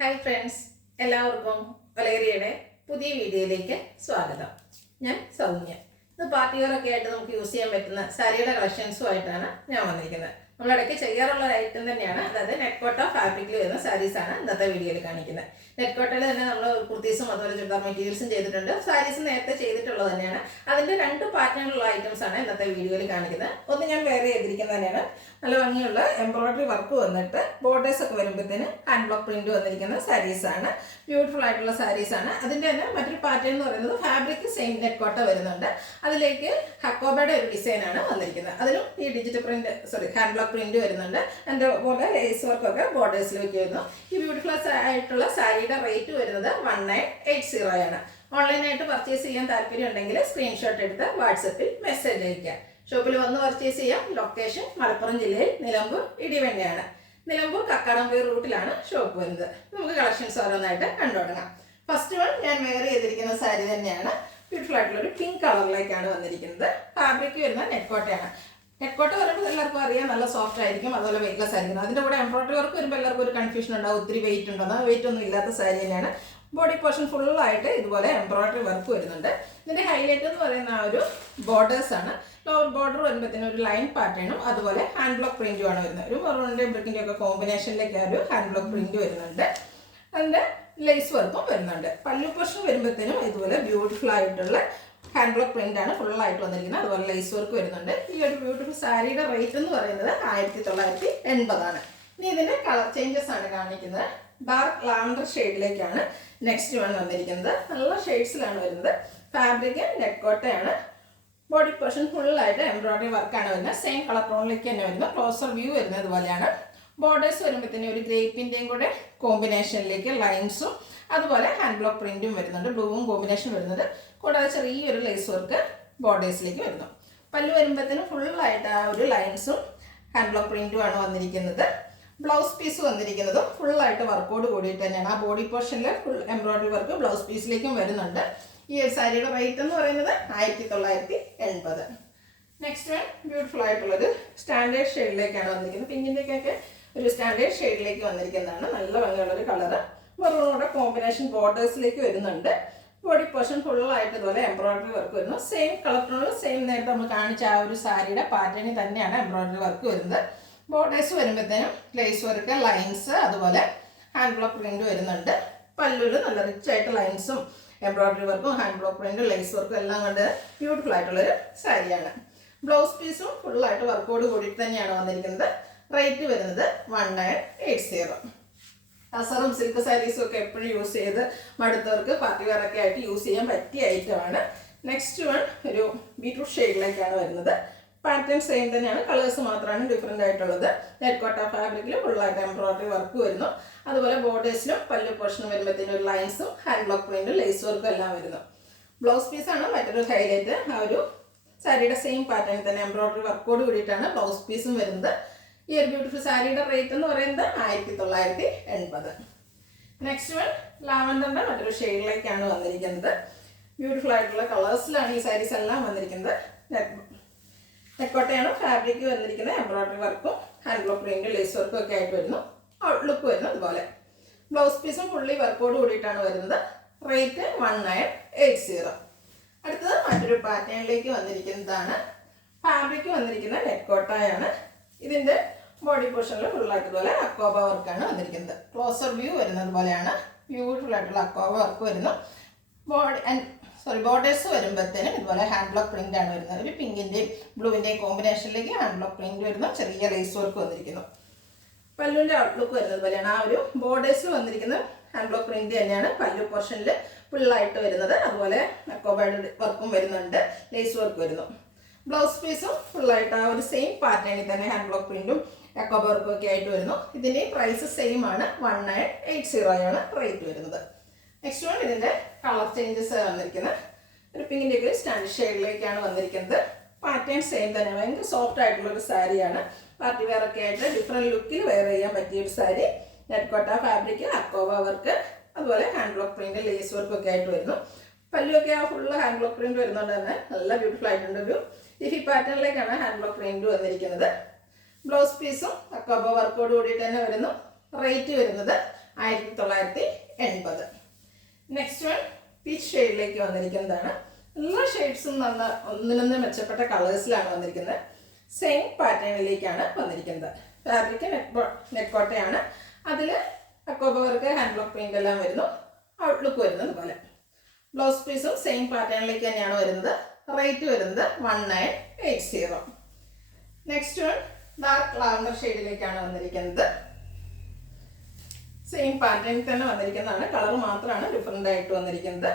Hi friends, എല്ലാവർക്കും വലേറിയയുടെ പുതിയ വീഡിയോയിലേക്ക് സ്വാഗതം. ഞാൻ സൗമ്യ. ഇത് പാർട്ടി വെയറൊക്കെ ആയിട്ട് നമുക്ക് യൂസ് ചെയ്യാൻ പറ്റുന്ന സാരിയുടെ കളക്ഷൻസുമായിട്ടാണ് ഞാൻ വന്നിരിക്കുന്നത്. നമ്മളിടയ്ക്ക് ചെയ്യാറുള്ള ഒരു ഐറ്റം തന്നെയാണ്, അതായത് നെറ്റ്കോട്ട ഫാബ്രിക്കിൽ വരുന്ന സാരീസാണ് ഇന്നത്തെ വീഡിയോയിൽ കാണിക്കുന്നത്. നെറ്റ്കോട്ടയിൽ തന്നെ നമ്മൾ കുർത്തീസും അതുപോലെ ചുരിദാർ മെറ്റീരിയൽസും ചെയ്തിട്ടുണ്ട്. സാരീസ് നേരത്തെ ചെയ്തിട്ടുള്ളത് തന്നെയാണ്. അതിൻ്റെ രണ്ട് പാറ്റേണിലുള്ള ഐറ്റംസ് ആണ് ഇന്നത്തെ വീഡിയോയിൽ കാണിക്കുന്നത്. ഒന്ന് ഞാൻ വേറെ ചെയ്തിരിക്കുന്നത് തന്നെയാണ്, നല്ല ഭംഗിയുള്ള എംബ്രോയിഡറി വർക്ക് വന്നിട്ട് ബോർഡേഴ്സ് ഒക്കെ വരുമ്പോഴത്തേന് ഹാൻഡ് ബ്ലോക്ക് പ്രിന്റ് വന്നിരിക്കുന്ന സാരീസാണ്. ബ്യൂട്ടിഫുൾ ആയിട്ടുള്ള സാരീസാണ്. അതിൻ്റെ തന്നെ മറ്റൊരു പാറ്റേൺ എന്ന് പറയുന്നത് ഫാബ്രിക് സെയിം നെറ്റ്കോട്ട വരുന്നുണ്ട്. അതിലേക്ക് ഹക്കോബയുടെ ഒരു ഡിസൈനാണ് വന്നിരിക്കുന്നത്. അതിലും ഈ digital print hand block print വരുന്നുണ്ട്. അതിൻ്റെ പോലെ ലേസ് വർക്കൊക്കെ ബോർഡേഴ്സിലേക്ക് വരുന്നു. ഈ ബ്യൂട്ടിഫുൾ ആയിട്ടുള്ള സാരിയുടെ റേറ്റ് വരുന്നത് 1980 ആണ്. ഓൺലൈനായിട്ട് പർച്ചേസ് ചെയ്യാൻ താല്പര്യം ഉണ്ടെങ്കിൽ സ്ക്രീൻഷോട്ട് എടുത്ത് വാട്സപ്പിൽ മെസ്സേജ് അയക്കാം. ഷോപ്പിൽ വന്ന് പർച്ചേസ് ചെയ്യാം. ലൊക്കേഷൻ മലപ്പുറം ജില്ലയിൽ നിലമ്പൂർ ഇടിവെണ്ണയാണ്. നിലമ്പൂർ കക്കാടംപൊയിൽ റൂട്ടിലാണ് ഷോപ്പ് വരുന്നത്. നമുക്ക് കളക്ഷൻസ് ഓരോന്നായിട്ട് കണ്ടുതുടങ്ങാം. ഫസ്റ്റ് വൺ ഞാൻ വെയർ ചെയ്തിരിക്കുന്ന സാരി തന്നെയാണ്. ബ്യൂട്ടിഫുൾ ആയിട്ടുള്ള ഒരു പിങ്ക് കളറിലേക്കാണ് വന്നിരിക്കുന്നത്. ഫാബ്രിക് വരുന്ന നെറ്റ്കോട്ടയാണ്. നെറ്റ്കോട്ട പറയുമ്പോൾ എല്ലാവർക്കും അറിയാം, നല്ല സോഫ്റ്റ് ആയിരിക്കും, അതുപോലെ വെയിറ്റ്ലെസ് ആയിരിക്കും. അതിൻ്റെ കൂടെ എംബ്രോയിഡറി വർക്ക് വരുമ്പോൾ എല്ലാവർക്കും ഒരു കൺഫ്യൂഷൻ ഉണ്ടാവും, ഒത്തിരി വെയിറ്റ് ഉണ്ടെന്ന്. വെയിറ്റ് ഒന്നും ഇല്ലാത്ത സാരി തന്നെയാണ്. ബോഡി പോർഷൻ ഫുള്ളായിട്ട് ഇതുപോലെ എംബ്രോയിഡറി വർക്ക് വരുന്നുണ്ട്. ഇതിൻ്റെ ഹൈലൈറ്റ് എന്ന് പറയുന്ന ആ ഒരു ബോർഡേഴ്സ് ആണ്. ലോവർ ബോർഡർ വരുമ്പോഴത്തേനും ഒരു ലൈൻ പാറ്റേണും അതുപോലെ ഹാൻഡ് ബ്ലോക്ക് പ്രിന്റും ആണ് വരുന്നത്. ഒരു മെറൂണിൻ്റെയും ബ്രിക്കിൻ്റെ ഒക്കെ കോമ്പിനേഷനിലേക്ക് ആ ഒരു ഹാൻഡ് ബ്ലോക്ക് പ്രിന്റ് വരുന്നുണ്ട്. അതിൻ്റെ ലേസ് വർക്കും വരുന്നുണ്ട്. പല്ലു പോർഷൻ വരുമ്പോഴത്തേനും ഇതുപോലെ ബ്യൂട്ടിഫുൾ ആയിട്ടുള്ള ഹാൻഡ് ബ്ലോക്ക് പ്രിന്റ് ആണ് ഫുള്ളായിട്ട് വന്നിരിക്കുന്നത്. അതുപോലെ ലേസ് വർക്ക് വരുന്നുണ്ട്. ഈ ഒരു ബ്യൂട്ടിഫുൾ സാരിയുടെ റേറ്റ് എന്ന് പറയുന്നത് 1980 ആണ്. ഇനി ഇതിൻ്റെ കളർ ചേഞ്ചസ് ആണ് കാണിക്കുന്നത്. ഡാർക്ക് ലാവണ്ടർ ഷെയ്ഡിലേക്കാണ് നെക്സ്റ്റ് വൺ വന്നിരിക്കുന്നത്. നല്ല ഷെയ്ഡ്സിലാണ് വരുന്നത്. ഫാബ്രിക് നെറ്റ്കോട്ടയാണ്. ബോഡി പോർഷൻ ഫുള്ളായിട്ട് എംബ്രോയിഡറി വർക്കാണ് വരുന്നത്. സെയിം കളർ ടോണിലേക്ക് തന്നെ വരുന്നത്. ക്ലോസർ വ്യൂ വരുന്നത് ഇതുപോലെയാണ്. ബോർഡേഴ്സ് വരുമ്പോഴത്തേനും ഒരു ഗ്രേപ്പിൻ്റെയും കൂടെ കോമ്പിനേഷനിലേക്ക് ലൈൻസും അതുപോലെ ഹാൻഡ് ബ്ലോക്ക് പ്രിന്റും വരുന്നുണ്ട്. ബ്ലൂവും കോമ്പിനേഷൻ വരുന്നത്. കൂടാതെ ചെറിയൊരു ലേസ് വർക്ക് ബോർഡേഴ്സിലേക്ക് വരുന്നു. പല്ല് വരുമ്പോഴത്തേനും ഫുള്ളായിട്ട് ആ ഒരു ലൈൻസും ഹാൻഡ് ബ്ലോക്ക് പ്രിന്റും ആണ് വന്നിരിക്കുന്നത്. ബ്ലൗസ് പീസ് വന്നിരിക്കുന്നതും ഫുള്ളായിട്ട് വർക്കോട് കൂടിയിട്ട് തന്നെയാണ്. ആ ബോഡി പോർഷനിൽ ഫുൾ എംബ്രോയിഡറി വർക്ക് ബ്ലൗസ് പീസിലേക്കും വരുന്നുണ്ട്. ഈ ഒരു സാരിയുടെ റേറ്റ് എന്ന് പറയുന്നത് 1980. നെക്സ്റ്റ് വൺ ബ്യൂട്ടിഫുൾ ആയിട്ടുള്ളൊരു സ്റ്റാൻഡേർഡ് ഷെയ്ഡിലേക്കാണ് വന്നിരിക്കുന്നത്. പിങ്കിൻ്റെയൊക്കെ ഒരു സ്റ്റാൻഡേർഡ് ഷെയ്ഡിലേക്ക് വന്നിരിക്കുന്നതാണ്. നല്ല ഭംഗിയുള്ളൊരു കളറ്. മെറൂണോടെ കോമ്പിനേഷൻ ബോർഡേഴ്സിലേക്ക് വരുന്നുണ്ട്. ബോഡി പോർഷൻ ഫുള്ളായിട്ട് ഇതുപോലെ എംബ്രോയിഡറി വർക്ക് വരുന്നു. സെയിം കളർ ടോണിൽ സെയിം നേരത്തെ നമ്മൾ കാണിച്ച ആ ഒരു സാരിയുടെ പാറ്റേണിൽ തന്നെയാണ് എംബ്രോയിഡറി വർക്ക് വരുന്നത്. ബോർഡേഴ്സ് വരുമ്പോഴത്തേനും ലേസ് വർക്ക്, ലൈൻസ്, അതുപോലെ ഹാൻഡ് ബ്ലോക്ക് പ്രിന്റ് വരുന്നുണ്ട്. പല്ലുകൾ നല്ല റിച്ച് ആയിട്ട് ലൈൻസും എംബ്രോയിഡറി വർക്കും ഹാൻഡ് ബ്ലോക്ക് പ്രിന്റും ലേസ് വർക്കും എല്ലാം കൊണ്ട് ബ്യൂട്ടിഫുൾ ആയിട്ടുള്ളൊരു സാരിയാണ്. ബ്ലൗസ് പീസും ഫുള്ളായിട്ട് വർക്കോട് കൂടിയിട്ട് തന്നെയാണ് വന്നിരിക്കുന്നത്. റേറ്റ് വരുന്നത് 1980. അസറും സിൽക്ക് സാരീസും ഒക്കെ എപ്പോഴും യൂസ് ചെയ്ത് മടുത്തവർക്ക് പാർട്ടി വെയറൊക്കെ ആയിട്ട് യൂസ് ചെയ്യാൻ പറ്റിയ ഐറ്റമാണ്. നെക്സ്റ്റ് വൺ ഒരു ബീറ്റ്റൂട്ട് ഷെയ്ഡിലേക്കാണ് വരുന്നത്. പാറ്റേൺ സെയിം തന്നെയാണ്, കളേഴ്സ് മാത്രമാണ് ഡിഫറെൻ്റ് ആയിട്ടുള്ളത്. നെറ്റ്കോട്ട ഫാബ്രിക്കിൽ ഫുള്ളായിട്ട് എംബ്രോയിഡറി വർക്ക് വരുന്നു. അതുപോലെ ബോർഡേഴ്സിലും പല്ലു പോർഷനും വരുമ്പോഴത്തേനും ഒരു ലൈൻസും ഹാൻഡ് ബ്ലോക്ക് പ്രിന്റും ലേസ് വർക്കും എല്ലാം വരുന്നു. ബ്ലൗസ് പീസാണ് മറ്റൊരു ഹൈലൈറ്റ്. ആ ഒരു സാരിയുടെ സെയിം പാറ്റേണിൽ തന്നെ എംബ്രോയിഡറി വർക്കോട് കൂടിയിട്ടാണ് ബ്ലൗസ് പീസും വരുന്നത്. ഈ ഒരു ബ്യൂട്ടിഫുൾ സാരിയുടെ റേറ്റ് എന്ന് പറയുന്നത് 1980. നെക്സ്റ്റ് വൺ ലാവണ്ടറിൻ്റെ മറ്റൊരു ഷെയ്ഡിലേക്കാണ് വന്നിരിക്കുന്നത്. ബ്യൂട്ടിഫുൾ ആയിട്ടുള്ള കളേഴ്സിലാണ് ഈ സാരീസ് എല്ലാം വന്നിരിക്കുന്നത്. നെറ്റ്കോട്ടയാണ് ഫാബ്രിക് വന്നിരിക്കുന്നത്. എംബ്രോയിഡറി വർക്കും ഹാൻഡ് ബ്ലോക്ക് പ്രിന്റും ലേസ് വർക്കും ഒക്കെ ആയിട്ട് വരുന്നു. ഔട്ട്ലുക്ക് വരുന്നു അതുപോലെ. ബ്ലൗസ് പീസും ഫുള്ളി വർക്കോട് കൂടിയിട്ടാണ് വരുന്നത്. റേറ്റ് 1980. അടുത്തത് മറ്റൊരു പാറ്റേണിലേക്ക് വന്നിരിക്കുന്നതാണ്. ഫാബ്രിക് വന്നിരിക്കുന്നത് നെറ്റ്കോട്ടയാണ്. ഇതിൻ്റെ ബോഡി പോർഷനിൽ ഫുള്ളായിട്ട് പോലെ അക്കോബ വർക്കാണ് വന്നിരിക്കുന്നത്. ക്ലോസർ വ്യൂ വരുന്നത് പോലെയാണ്. ബ്യൂട്ടിഫുൾ ആയിട്ടുള്ള അക്കോബ വർക്ക് വരുന്നു. ബോർഡേഴ്സ് വരുമ്പോഴത്തേനും ഇതുപോലെ ഹാൻഡ് ബ്ലോക്ക് പ്രിന്റ് ആണ് വരുന്നത്. ഒരു പിങ്കിൻ്റെയും ബ്ലൂവിൻ്റെയും കോമ്പിനേഷനിലേക്ക് ഹാൻഡ് ബ്ലോക്ക് പ്രിന്റ് വരുന്നു. ചെറിയ ലേസ് വർക്ക് വന്നിരിക്കുന്നു. പല്ലുവിൻ്റെ ഔട്ട്ലുക്ക് വരുന്നത് പോലെയാണ്. ആ ഒരു ബോർഡേഴ്സിൽ വന്നിരിക്കുന്ന ഹാൻഡ് ബ്ലോക്ക് പ്രിന്റ് തന്നെയാണ് പല്ലു പോർഷനിൽ ഫുള്ളായിട്ട് വരുന്നത്. അതുപോലെ അക്കോബയുടെ വർക്കും വരുന്നുണ്ട്, ലേസ് വർക്ക് വരുന്നു. ബ്ലൗസ് പീസും ഫുള്ളായിട്ട് ആ ഒരു സെയിം പാറ്റേണിൽ തന്നെ ഹാൻഡ് ബ്ലോക്ക് പ്രിന്റും അക്കോബ വർക്കും ഒക്കെ ആയിട്ട് വരുന്നു. ഇതിൻ്റെ പ്രൈസ് സെയിം ആണ്. 1980 ആണ് റേറ്റ് വരുന്നത്. നെക്സ്റ്റ് വൺ ഇതിൻ്റെ കളർ ചേഞ്ചസ് വന്നിരിക്കുന്നത്. ഒരു പിങ്കിൻ്റെയൊക്കെ സ്റ്റാൻഡേർഡ് ഷെയ്ഡിലേക്കാണ് വന്നിരിക്കുന്നത്. പാറ്റേൺ സെയിം തന്നെ. ഭയങ്കര സോഫ്റ്റ് ആയിട്ടുള്ളൊരു സാരിയാണ്. പാർട്ടി വെയർ ഒക്കെ ആയിട്ട് ഡിഫറെൻറ്റ് ലുക്കിൽ വെയർ ചെയ്യാൻ പറ്റിയൊരു സാരി. നെറ്റ്കോട്ട ഫാബ്രിക്, അക്കോബ വർക്ക്, അതുപോലെ ഹാൻഡ് ബ്ലോക്ക് പ്രിന്റ്, ലേസ് വർക്കും ഒക്കെ ആയിട്ട് വരുന്നു. പല്ലുമൊക്കെ ആ ഫുള്ള് ഹാൻഡ് ബ്ലോക്ക് പ്രിന്റ് വരുന്നതുകൊണ്ട് തന്നെ നല്ല ബ്യൂട്ടിഫുൾ ആയിട്ടുണ്ട്. ഒരു ലിഫി പാറ്റേണിലേക്കാണ് ഹാൻഡ് ബ്ലോക്ക് പ്രിന്റ് വന്നിരിക്കുന്നത്. ബ്ലൗസ് പീസും അക്കോബ വർക്കോട് കൂടിയിട്ട് തന്നെ വരുന്നു. റേറ്റ് വരുന്നത് 1980. നെക്സ്റ്റ് വൺ പീച്ച് ഷെയ്ഡിലേക്ക് വന്നിരിക്കുന്നതാണ്. എല്ലാ ഷെയ്ഡ്സും നല്ല ഒന്നിനൊന്ന് മെച്ചപ്പെട്ട കളേഴ്സിലാണ് വന്നിരിക്കുന്നത്. സെയിം പാറ്റേണിലേക്കാണ് വന്നിരിക്കുന്നത്. ഫാബ്രിക് നെറ്റ് കോട്ടയാണ്. അതിൽ അക്കോബ വർക്ക്, ഹാൻഡ് ബ്ലോക്ക് പ്രിന്റ് എല്ലാം വരുന്നു. ഔട്ട്ലുക്ക് വരുന്നത് പോലെ. ബ്ലൗസ് പീസും സെയിം പാറ്റേണിലേക്ക് തന്നെയാണ് വരുന്നത്. റേറ്റ് വരുന്നത് 1980. നെക്സ്റ്റ് വൺ ഡാർക്ക് ലാവൻഡർ ഷെയ്ഡിലേക്കാണ് വന്നിരിക്കുന്നത്. സെയിം പാറ്റേണിൽ തന്നെ വന്നിരിക്കുന്നതാണ്. കളർ മാത്രമാണ് ഡിഫറെൻ്റ് ആയിട്ട് വന്നിരിക്കുന്നത്.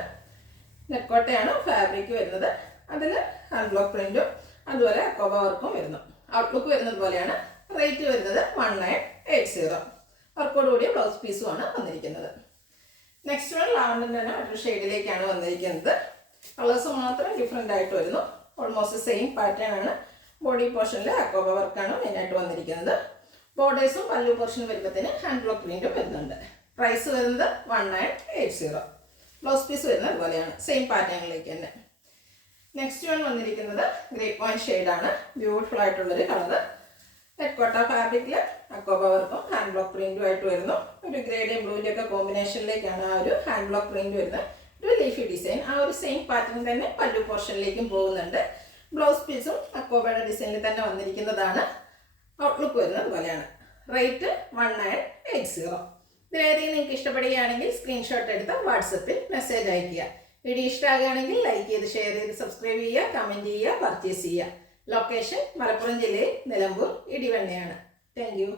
നെക്കോട്ടയാണ് ഫാബ്രിക് വരുന്നത്. അതിൽ ഹാൻഡ് ബ്ലോക്ക് പ്രിന്റും അതുപോലെ അക്കോബ വർക്കും വരുന്നു. ഔട്ട്ലുക്ക് വരുന്നത് പോലെയാണ്. റേറ്റ് വരുന്നത് 1980. വർക്കോട് കൂടിയ ബ്ലൗസ് പീസുമാണ് വന്നിരിക്കുന്നത്. നെക്സ്റ്റ് വൺ ലാവൻഡർ തന്നെ ഒരു ഷെയ്ഡിലേക്കാണ് വന്നിരിക്കുന്നത്. കളേഴ്സ് മാത്രം ഡിഫറെൻ്റ് ആയിട്ട് വരുന്നു. ഓൾമോസ്റ്റ് സെയിം പാറ്റേൺ ആണ്. ബോഡി പോർഷനിൽ അക്കോബ വർക്കാണ് മെയിനായിട്ട് വന്നിരിക്കുന്നത്. ബോർഡേഴ്സും പല്ലു പോർഷൻ വരുമ്പോഴത്തേന് ഹാൻഡ് ബ്ലോക്ക് പ്രിന്റും വരുന്നുണ്ട്. പ്രൈസ് വരുന്നത് 1980. ബ്ലൗസ് പീസ് വരുന്നത് അതുപോലെയാണ്. സെയിം പാറ്റേണിലേക്ക് തന്നെ. നെക്സ്റ്റ് വൺ വന്നിരിക്കുന്നത് ഗ്രേപ്പ് വൈൻ ഷെയ്ഡാണ്. ബ്യൂട്ടിഫുൾ ആയിട്ടുള്ളൊരു കളർ. നെക്കോട്ട ഫാബ്രിക്കിൽ അക്കോബ വർക്കും ഹാൻഡ് ബ്ലോക്ക് പ്രിന്റും ആയിട്ട് വരുന്നു. ഒരു ഗ്രേഡിയം ബ്ലൂവിൻ്റെ ഒക്കെ കോമ്പിനേഷനിലേക്കാണ് ആ ഒരു ഹാൻഡ് ബ്ലോക്ക് പ്രിന്റ് വരുന്നത്. ഒരു ലീഫി ഡിസൈൻ. ആ ഒരു സെയിം പാറ്റേൺ തന്നെ പല്ലു പോർഷനിലേക്കും പോകുന്നുണ്ട്. ബ്ലൗസ് പീസും അക്കോബയുടെ ഡിസൈനിൽ തന്നെ വന്നിരിക്കുന്നതാണ്. ഔട്ട്ലുക്ക് വരുന്നത് പോലെയാണ്. റേറ്റ് 1980. ഇതിലേതെങ്കിലും നിങ്ങൾക്ക് ഇഷ്ടപ്പെടുകയാണെങ്കിൽ സ്ക്രീൻഷോട്ട് എടുത്ത് വാട്സപ്പിൽ മെസ്സേജ് അയയ്ക്കുക. വീഡിയോ ഇഷ്ടമാകുകയാണെങ്കിൽ ലൈക്ക് ചെയ്ത്, ഷെയർ ചെയ്ത്, സബ്സ്ക്രൈബ് ചെയ്യുക, കമൻറ്റ് ചെയ്യുക, പർച്ചേസ് ചെയ്യുക. ലൊക്കേഷൻ മലപ്പുറം ജില്ലയിൽ നിലമ്പൂർ ഇടിവണ്ണയാണ്. Thank you.